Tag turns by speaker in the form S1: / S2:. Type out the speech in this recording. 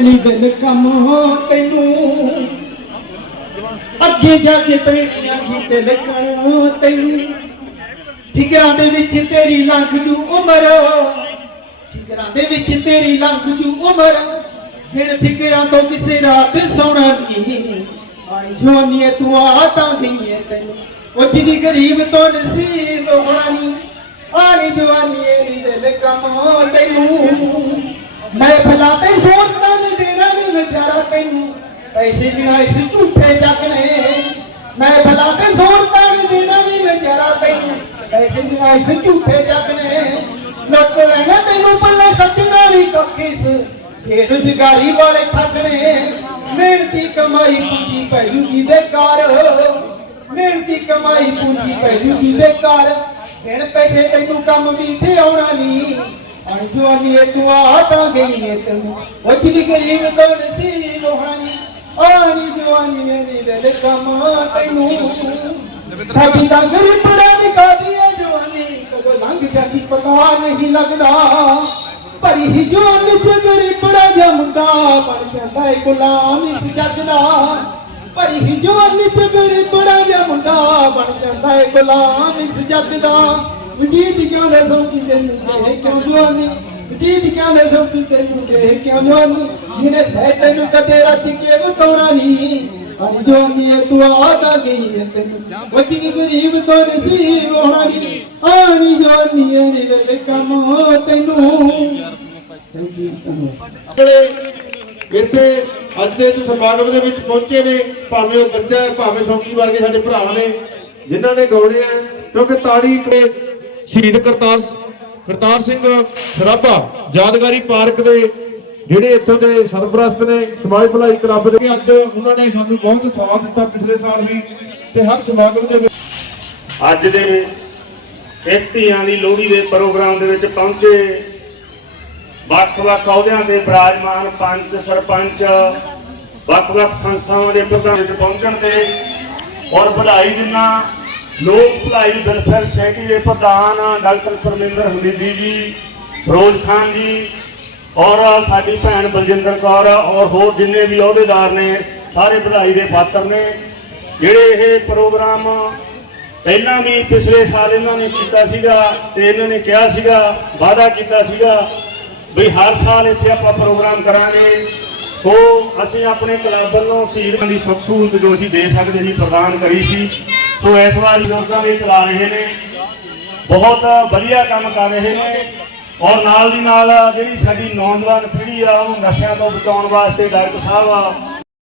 S1: ਨਹੀਂ ਦਿਲ ਕੰਮ ਤੈਨੂੰ। ਅੱਗੇ ਜਾ ਕੇ ਪੈਣੀਆਂ ਗੀਤੇ ਲਿਖਣ ਤੈਨੂੰ। ਫਿਕਰਾਂ ਦੇ ਵਿੱਚ ਤੇਰੀ ਲੰਘ ਜੂ ਉਮਰ। ਫਿਕਰਾਂ ਦੇ ਵਿੱਚ ਤੇਰੀ ਲੰਘ ਜੂ ਉਮਰ। ਫਿਰ ਫਿਕਰਾਂ ਤੋਂ ਕਿਸੇ ਰਾਤ ਸੌਣਾ ਨਹੀਂ। ਆਣੀ ਜਵਾਨੀਏ ਤੂੰ ਆ ਤਾਂ ਗਈ ਏ ਤੈਨੂੰ। ਉਹ ਜਿਹਦੀ ਗਰੀਬ ਤੋਂ ਨਸੀਬ ਹੋਣਾ ਨਹੀਂ। ਆਣੀ ਜਵਾਨੀਏ ਨੀ ਦਿਲ ਕੰਮ ਤੈਨੂੰ। ਪੈਸੇ ਬਿਨਾ ਇਸ ਝੂਠੇ ਜੱਗ ਮੈਂ ਭਲਾ ਤੇ ਸੋਚਦਾ ਨਹੀਂ ਦੇਣਾ ਨਹੀਂ ਵਿਚਾਰਾ ਤੈਨੂੰ। ਪੈਸੇ ਬਿਨਾ ਇਸ ਝੂਠੇ ਜੱਗ ਨੇ। ਲੁੱਟ ਲੈਣਾ ਤੈਨੂੰ ਪੱਲੇ ਸੱਜਣਾ ਨਹੀਂ ਕੱਖਿਸ ਬੇਰੁਜ਼ਗਾਰੀ ਵਾਲੇ ਠੱਗਣੇ ਮਿਹਨਤੀ ਕਮਾਈ ਪੂੰਜੀ ਪੈਲੂਗੀ ਦੇ ਘਰ। ਮਿਹਨਤੀ ਕਮਾਈ ਪੂੰਜੀ ਜੀ ਦੇ ਘਰ। ਹੁਣ ਪੈਸੇ ਤੈਨੂੰ ਕੰਮ ਵੀ ਤੇ ਆਉਣਾ ਨਹੀਂ। ਅਣ ਜਵਾਨੀ ਤੂੰ ਆ ਤਾਂ ਗਈ ਏ ਤੈਨੂੰ। ਉਹ ਵੀ ਗਰੀਬ ਤੋਂ ਨਸੀਬ ਹੋਣੀ ਆਣੀ ਜਵਾਨੀ ਨੀ ਵੇਲੇ ਕੰਮ ਤੈਨੂੰ ਸਾਡੀ ਤਾਂ ਗਰੀਬੜਾ ਦੀ ਕਾਦੀ ਏ ਜਵਾਨੀ। ਕਦੋਂ ਲੰਘ ਜਾਂਦੀ ਪਤਾ ਨਹੀਂ ਲੱਗਦਾ। ਭਰੀ ਹੀ ਜਵਾਨ ਚ ਗਰੀਬੜਾ ਜਿਹਾ ਮੁੰਡਾ ਬਣ ਜਾਂਦਾ ਏ ਗੁਲਾਮ ਇਸ ਜੱਗ ਦਾ। ਭਰੀ ਹੀ ਜਵਾਨੀ ਚ ਗਰੀਬੜਾ ਜਿਹਾ ਮੁੰਡਾ ਬਣ ਜਾਂਦਾ ਏ ਗੁਲਾਮ ਇਸ ਜੱਗ ਦਾ। ਵਜੀਦ ਕਿਉਂ ਦੇ ਸੌਂਕੀ ਤੈਨੂੰ? ਕਿਉਂ ਜਵਾਨੀ? ਵਜੀਦ ਕਿਉਂ ਦੇ ਸੌਂਕੀ ਤੈਨੂੰ ਕਹੇ ਕਿਉਂ ਜਵਾਨੀ ਜਿਹਨੇ ਸਹਿ ਤੈਨੂੰ ਕਦੇ ਰੱਜ ਕੇ ਬਤਾਉਣਾ ਨਹੀਂ ਅਨ ਜਵਾਨੀ ਏ ਤੂੰ ਆਦਾ
S2: ਇੱਥੇ ਅੱਜ ਦੇ ਇਸ ਸਮਾਗਮ ਦੇ ਵਿੱਚ ਪਹੁੰਚੇ ਨੇ, ਭਾਵੇਂ ਉਹ ਬੱਚਾ ਭਾਵੇਂ ਸ਼ੌਕੀ ਵਰਗੇ ਸਾਡੇ ਭਰਾ ਨੇ, ਜਿਨ੍ਹਾਂ ਨੇ ਗਾਉਣੇ ਆ, ਕਿਉਂਕਿ ਤਾੜੀ ਸ਼ਹੀਦ ਕਰਤਾਰ ਕਰਤਾਰ ਸਿੰਘ ਸਰਾਭਾ ਯਾਦਗਾਰੀ ਪਾਰਕ ਦੇ ਜਿਹੜੇ ਇੱਥੋਂ ਦੇ ਸਰਪ੍ਰਸਤ ਨੇ, ਸਮਾਜ ਭਲਾਈ ਕਲੱਬ ਦੇ। ਅੱਜ ਉਹਨਾਂ ਨੇ ਸਾਨੂੰ ਬਹੁਤ ਸਾਥ ਦਿੱਤਾ ਪਿਛਲੇ ਸਾਲ ਵੀ, ਤੇ ਹਰ ਸਮਾਗਮ ਦੇ ਵਿੱਚ
S3: ਅੱਜ ਦੇ ਇਸ ਧੀਆਂ ਦੀ ਲੋਹੜੀ ਦੇ ਪ੍ਰੋਗਰਾਮ ਦੇ ਵਿੱਚ ਪਹੁੰਚੇ ਵੱਖ-ਵੱਖ ਅਹੁਦਿਆਂ ਤੇ ਬਿਰਾਜਮਾਨ ਪੰਚ, ਸਰਪੰਚ, ਵੱਖ-ਵੱਖ ਸੰਸਥਾਵਾਂ ਦੇ ਪ੍ਰਧਾਨ ਵਿੱਚ ਪਹੁੰਚਣ ਤੇ ਔਰ ਵਧਾਈ ਦਿੰਨਾ ਲੋਕ ਭਲਾਈ ਵੈਲਫੇਅਰ ਸੋਸਾਇਟੀ ਦੇ ਪ੍ਰਧਾਨ ਡਾਕਟਰ ਪਰਮਿੰਦਰ ਹਮੀਦੀ ਜੀ, ਫਿਰੋਜ਼ ਖਾਨ ਜੀ ਔਰ ਸਾਡੀ ਭੈਣ ਬਲਜਿੰਦਰ ਕੌਰ ਔਰ ਹੋਰ ਜਿੰਨੇ ਵੀ ਅਹੁਦੇਦਾਰ ਨੇ, ਸਾਰੇ ਵਧਾਈ ਦੇ ਪਾਤਰ ਨੇ, ਜਿਹੜੇ ਇਹ ਪ੍ਰੋਗਰਾਮ ਪਹਿਲਾਂ ਵੀ ਪਿਛਲੇ ਸਾਲ ਇਹਨਾਂ ਨੇ ਕੀਤਾ ਸੀਗਾ ਤੇ ਇਹਨਾਂ ਨੇ ਕਿਹਾ ਸੀਗਾ, ਵਾਅਦਾ ਕੀਤਾ ਸੀਗਾ ਵੀ ਹਰ ਸਾਲ ਇੱਥੇ ਆਪਾਂ ਪ੍ਰੋਗਰਾਮ ਕਰਾਂਗੇ। ਉਹ ਅਸੀਂ ਆਪਣੇ ਕਲੱਬ ਵੱਲੋਂ ਸ਼ਹੀਦਾਂ ਦੀ ਸੁੱਖ ਸਹੂਲਤ ਜੋ ਅਸੀਂ ਦੇ ਸਕਦੇ ਸੀ, ਪ੍ਰਦਾਨ ਕਰੀ ਸੀ। ਸੋ ਇਸ ਵਾਰ ਲੋਕਾਂ ਦੇ ਚਲਾ ਰਹੇ ਨੇ। ਬਹੁਤ ਵਧੀਆ ਕੰਮ ਕਰ ਰਹੇ ਨੇ। ਔਰ ਨਾਲ ਦੀ ਨਾਲ ਜਿਹੜੀ ਸਾਡੀ ਨੌਜਵਾਨ ਪੀੜ੍ਹੀ ਆ, ਉਹਨੂੰ ਨਸ਼ਿਆਂ ਤੋਂ ਬਚਾਉਣ ਵਾਸਤੇ ਡਾਕਟਰ ਸਾਹਿਬ ਆ